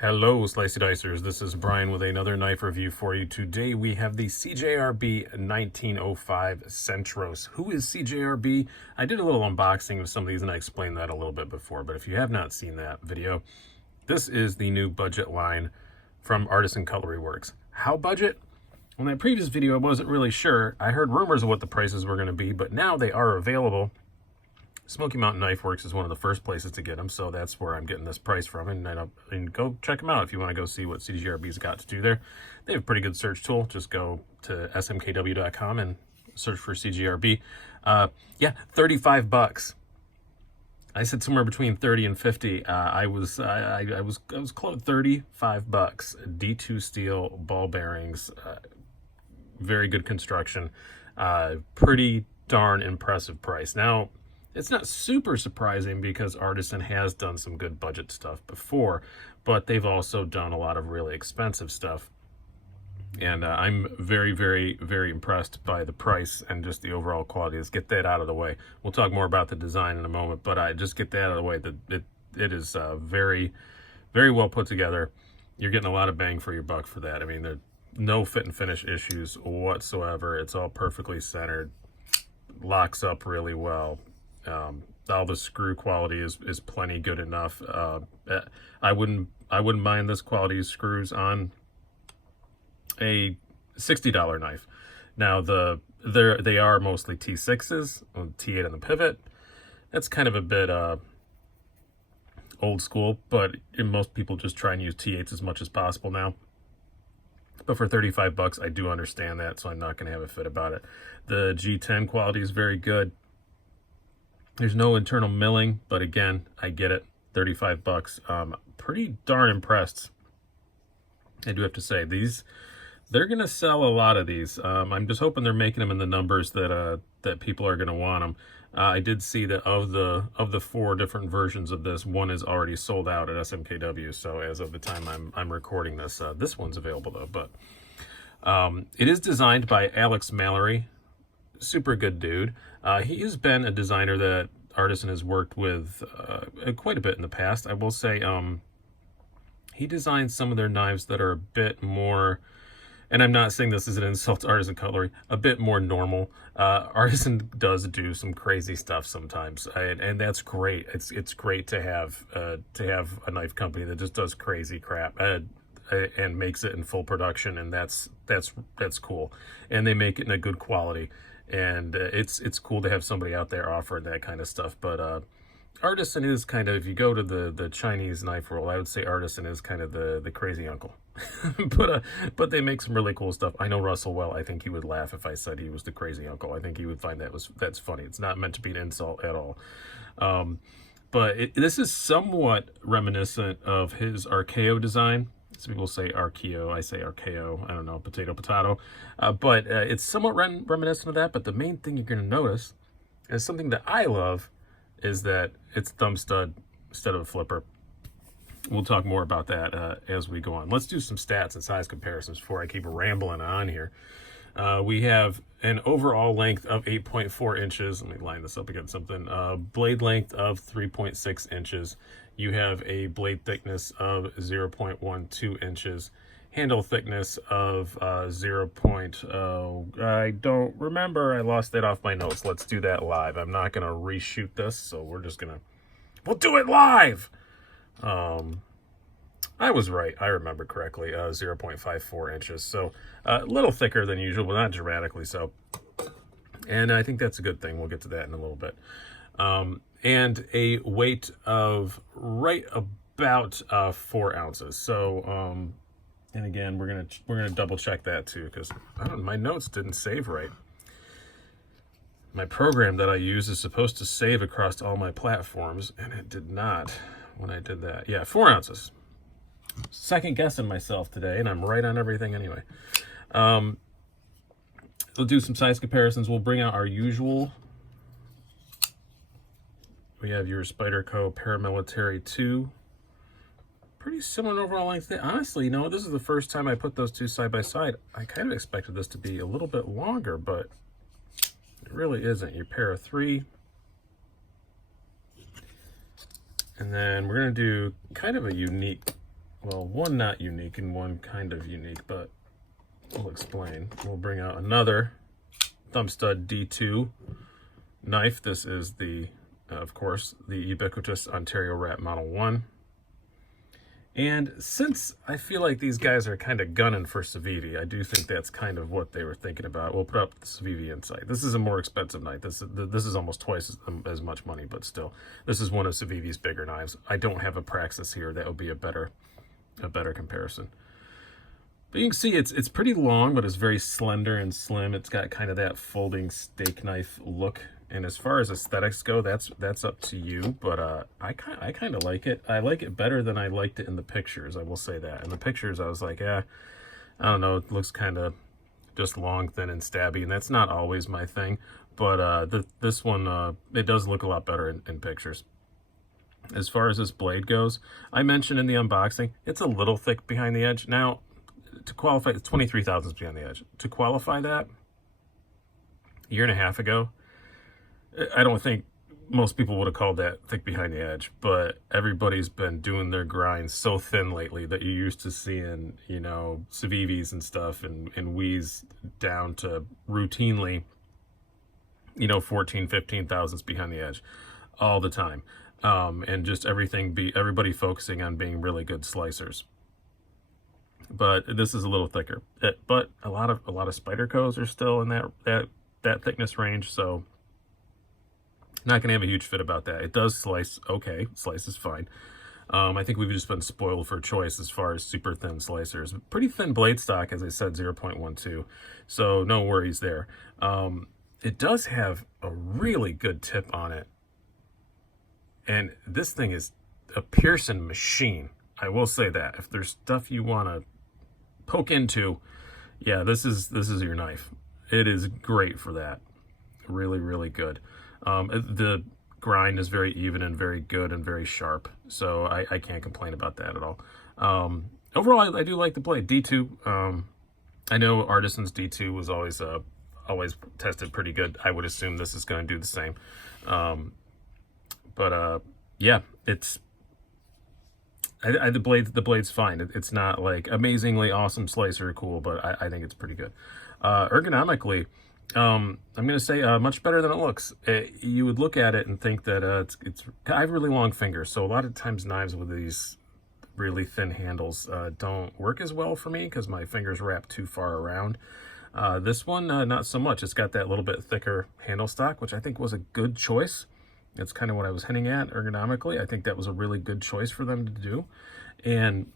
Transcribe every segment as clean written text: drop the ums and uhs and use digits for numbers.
Hello, Slicey Dicers. This is Brian with another knife review for you. Today we have the CJRB 1905 Centros. Who is CJRB? I did a little unboxing of some of these and I explained that a little bit before, but if you have not seen that video, this is the new budget line from Artisan Cutlery Works. How budget? In that previous video, I wasn't really sure. I heard rumors of what the prices were going to be, but now they are available. Smoky Mountain Knife Works is one of the first places to get them, so that's where I'm getting this price from. And go check them out if you want to go see what CJRB's got to do there. They have a pretty good search tool. Just go to smkw.com and search for CJRB. Yeah, 35 bucks. I said somewhere between 30 and 50. I was close. 35 bucks. D2 steel ball bearings. Very good construction. Pretty darn impressive price. Now, it's not super surprising because Artisan has done some good budget stuff before, but they've also done a lot of really expensive stuff. And I'm very, very, very impressed by the price and just the overall quality. Let's get that out of the way. We'll talk more about the design in a moment, but I just get that out of the way. It is very, very well put together. You're getting a lot of bang for your buck for that. I mean, there's no fit and finish issues whatsoever. It's all perfectly centered, locks up really well. All the screw quality is plenty good enough. I wouldn't mind this quality of screws on a $60 knife. Now they are mostly T6s, T8 on the pivot. That's kind of a bit old school, but most people just try and use T8s as much as possible now. But for 35 bucks, I do understand that, so I'm not going to have a fit about it. The G10 quality is very good. There's no internal milling, but again, I get it. 35 bucks. Pretty darn impressed. I do have to say, they're going to sell a lot of these. I'm just hoping they're making them in the numbers that people are going to want them. I did see that of the 4 different versions of this, one is already sold out at SMKW. So as of the time I'm recording this, this one's available though. But it is designed by Alex Mallory. Super good dude. He has been a designer that Artisan has worked with quite a bit in the past. I will say he designed some of their knives that are a bit more, and I'm not saying this is an insult to Artisan Cutlery, a bit more normal. Artisan does do some crazy stuff sometimes, and that's great. It's great to have a knife company that just does crazy crap and makes it in full production, and that's cool. And they make it in a good quality. And it's cool to have somebody out there offering that kind of stuff. But Artisan is kind of, if you go to the Chinese knife world, I would say Artisan is kind of the crazy uncle. but they make some really cool stuff. I know Russell well. I think he would laugh if I said he was the crazy uncle. I think he would find that's funny. It's not meant to be an insult at all. But this is somewhat reminiscent of his Archaeo design. Some people say Archaeo, I say Archaeo, I don't know, potato. But it's somewhat reminiscent of that, but the main thing you're going to notice is something that I love is that it's thumb stud instead of a flipper. We'll talk more about that as we go on. Let's do some stats and size comparisons before I keep rambling on here. We have an overall length of 8.4 inches. Let me line this up against something. Blade length of 3.6 inches. You have a blade thickness of 0.12 inches. Handle thickness of 0. I don't remember. I lost that off my notes. Let's do that live. I'm not going to reshoot this, so we'll do it live. I was right. I remember correctly. 0.54 inches. So a little thicker than usual, but not dramatically so. And I think that's a good thing. We'll get to that in a little bit. And a weight of right about 4 ounces. So, and again, we're gonna double check that too, because my notes didn't save right. My program that I use is supposed to save across all my platforms, and it did not when I did that. Yeah, 4 ounces. Second guessing myself today, and I'm right on everything anyway. We'll do some size comparisons. We'll bring out our usual. We have your Spyderco Paramilitary 2. Pretty similar overall length. Honestly, this is the first time I put those two side by side. I kind of expected this to be a little bit longer, but it really isn't. Your Para 3. And then we're going to do kind of a unique well, one not unique and one kind of unique, but we'll explain. We'll bring out another thumb stud D2 knife. This is the, of course, the ubiquitous Ontario Rat Model 1. And since I feel like these guys are kind of gunning for Civivi, I do think that's kind of what they were thinking about. We'll put up the Civivi Insight. This is a more expensive knife. This is almost twice as much money, but still, this is one of Civivi's bigger knives. I don't have a Praxis here. That would be a better comparison. But you can see it's pretty long, but it's very slender and slim. It's got kind of that folding steak knife look. And as far as aesthetics go, that's up to you. But I kind of like it. I like it better than I liked it in the pictures. I will say that. In the pictures, I was like, I don't know. It looks kind of just long, thin, and stabby, and that's not always my thing. But this one, it does look a lot better in pictures. As far as this blade goes, I mentioned in the unboxing, it's a little thick behind the edge. Now, to qualify, it's 23 thousandths behind the edge. To qualify that, a year and a half ago, I don't think most people would have called that thick behind the edge, but everybody's been doing their grind so thin lately that you're used to seeing, you know, Civivis and stuff and Wii's down to routinely, you know, 14, 15 thousandths behind the edge all the time. And just everybody focusing on being really good slicers. But this is a little thicker. But a lot of Spydercos are still in that thickness range, so not going to have a huge fit about that. It does slice okay. Slice is fine. I think we've just been spoiled for choice as far as super thin slicers. Pretty thin blade stock, as I said, 0.12. So no worries there. It does have a really good tip on it. And this thing is a Pearson machine. I will say that. If there's stuff you want to poke into, yeah, this is your knife. It is great for that. Really, really good. The grind is very even and very good and very sharp, so I can't complain about that at all. Overall, I do like the blade. D2, I know Artisan's D2 was always tested pretty good. I would assume this is going to do the same. Yeah, it's the blade's fine. It's not like amazingly awesome slicer cool, but I think it's pretty good. Ergonomically, I'm going to say much better than it looks. You would look at it and think that I have really long fingers, so a lot of times knives with these really thin handles don't work as well for me because my fingers wrap too far around. This one, not so much. It's got that little bit thicker handle stock, which I think was a good choice. That's kind of what I was hinting at ergonomically. I think that was a really good choice for them to do. And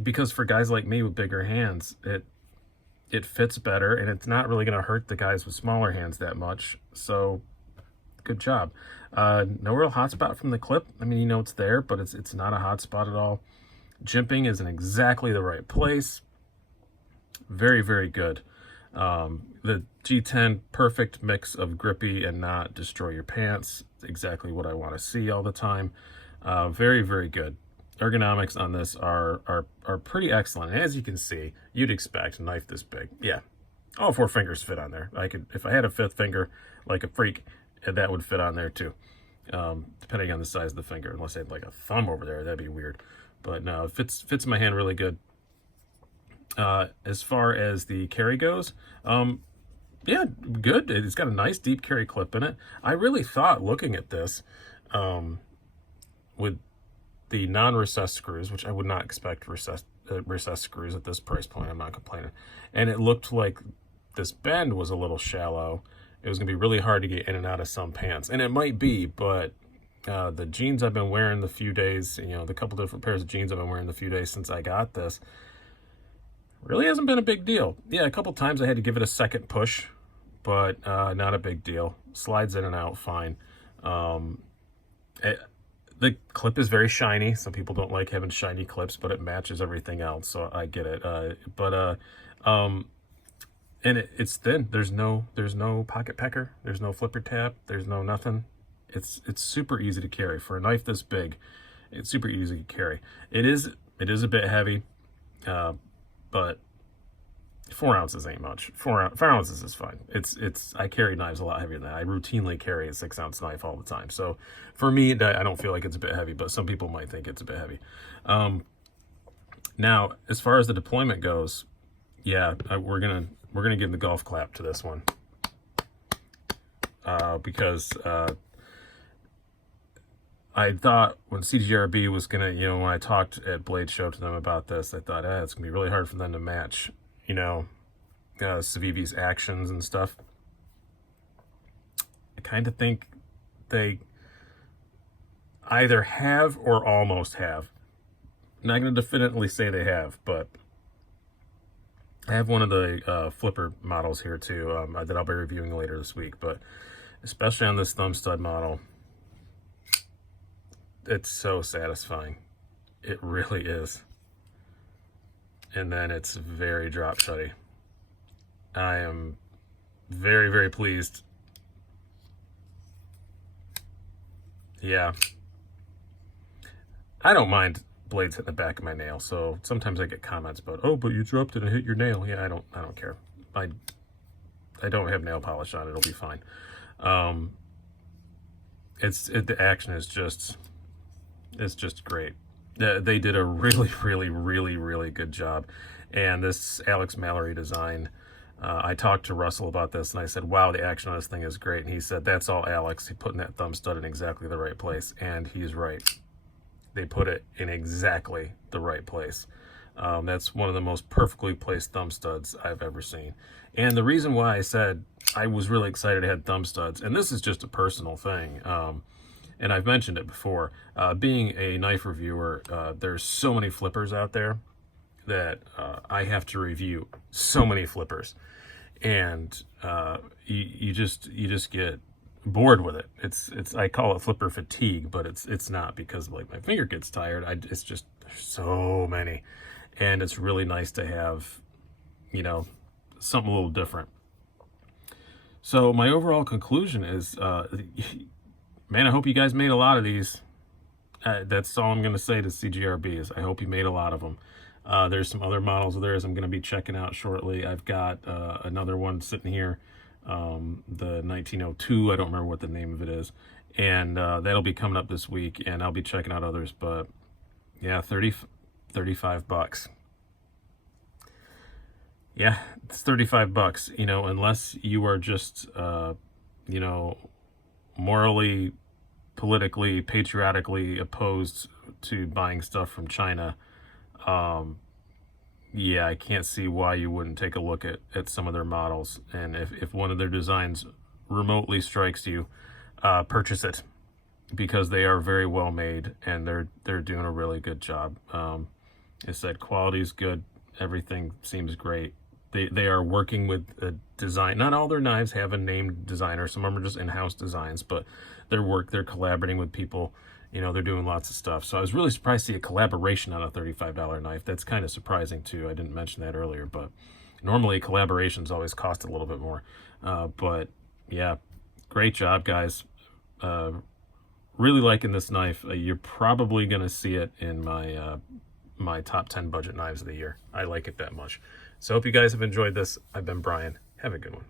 because for guys like me with bigger hands, it fits better, and it's not really going to hurt the guys with smaller hands that much. So good job. No real hot spot from the clip. I mean, you know it's there, but it's not a hot spot at all. Jimping is in exactly the right place. Very, very good. The G10, perfect mix of grippy and not destroy your pants. It's exactly what I want to see all the time. Very, very good. Ergonomics on this are pretty excellent. And as you can see, you'd expect a knife this big. Yeah, all 4 fingers fit on there. If I had a 5th finger like a freak, that would fit on there too. Depending on the size of the finger. Unless I had like a thumb over there, that'd be weird. But no, it fits my hand really good. As far as the carry goes, yeah, good. It's got a nice deep carry clip in it. I really thought looking at this, with the non-recessed screws, which I would not expect recessed screws at this price point, I'm not complaining, and it looked like this bend was a little shallow. It was going to be really hard to get in and out of some pants, and it might be, but the jeans I've been wearing the few days, you know, the couple different pairs of jeans I've been wearing the few days since I got this, really hasn't been a big deal. Yeah, a couple times I had to give it a second push, but not a big deal. Slides in and out fine. The clip is very shiny. Some people don't like having shiny clips, but it matches everything else, so I get it. And it's thin. There's no pocket pecker. There's no flipper tab. There's no nothing. It's super easy to carry. For a knife this big, it's super easy to carry. It is a bit heavy, but 4 ounces ain't much. 4 ounces is fine. I carry knives a lot heavier than that. I routinely carry a 6-ounce knife all the time. So for me, I don't feel like it's a bit heavy, but some people might think it's a bit heavy. Now, as far as the deployment goes, yeah, we're gonna give the golf clap to this one, because I thought when CJRB was gonna, when I talked at Blade Show to them about this, I thought, it's gonna be really hard for them to match, Civivi's actions and stuff. I kind of think they either have or almost have. I'm not going to definitively say they have, but I have one of the flipper models here too that I'll be reviewing later this week. But especially on this thumb stud model, it's so satisfying. It really is. And then it's very drop shutty. I am very, very pleased. Yeah. I don't mind blades hitting the back of my nail, so sometimes I get comments about, oh, but you dropped it and hit your nail. Yeah, I don't care. I don't have nail polish on it. It'll be fine. The action is just, it's just great. They did a really, really, really, really good job. And this Alex Mallory design, I talked to Russell about this, and I said, wow, the action on this thing is great. And he said, that's all Alex. He putting that thumb stud in exactly the right place. And he's right. They put it in exactly the right place. That's one of the most perfectly placed thumb studs I've ever seen. And the reason why I said I was really excited to have thumb studs, and this is just a personal thing, and I've mentioned it before, being a knife reviewer, there's so many flippers out there that I have to review so many flippers, and you just get bored with it. It's I call it flipper fatigue, but it's not, because like my finger gets tired. It's just, there's so many, and it's really nice to have something a little different. So my overall conclusion is, man, I hope you guys made a lot of these. That's all I'm going to say to CJRB is I hope you made a lot of them. There's some other models of theirs I'm going to be checking out shortly. I've got another one sitting here, the 1902. I don't remember what the name of it is. And that'll be coming up this week, and I'll be checking out others. But yeah, 35 bucks. Yeah, it's 35 bucks, unless you are just, morally, politically, patriotically opposed to buying stuff from China. Yeah, I can't see why you wouldn't take a look at some of their models. And if one of their designs remotely strikes you, purchase it, because they are very well made, and they're doing a really good job. I said quality's good. Everything seems great. They are working with a design. Not all their knives have a named designer. Some of them are just in-house designs, but they're collaborating with people. They're doing lots of stuff. So I was really surprised to see a collaboration on a $35 knife. That's kind of surprising too. I didn't mention that earlier, but normally collaborations always cost a little bit more. But yeah, great job, guys. Really liking this knife. You're probably going to see it in my top 10 budget knives of the year. I like it that much. So I hope you guys have enjoyed this. I've been Brian. Have a good one.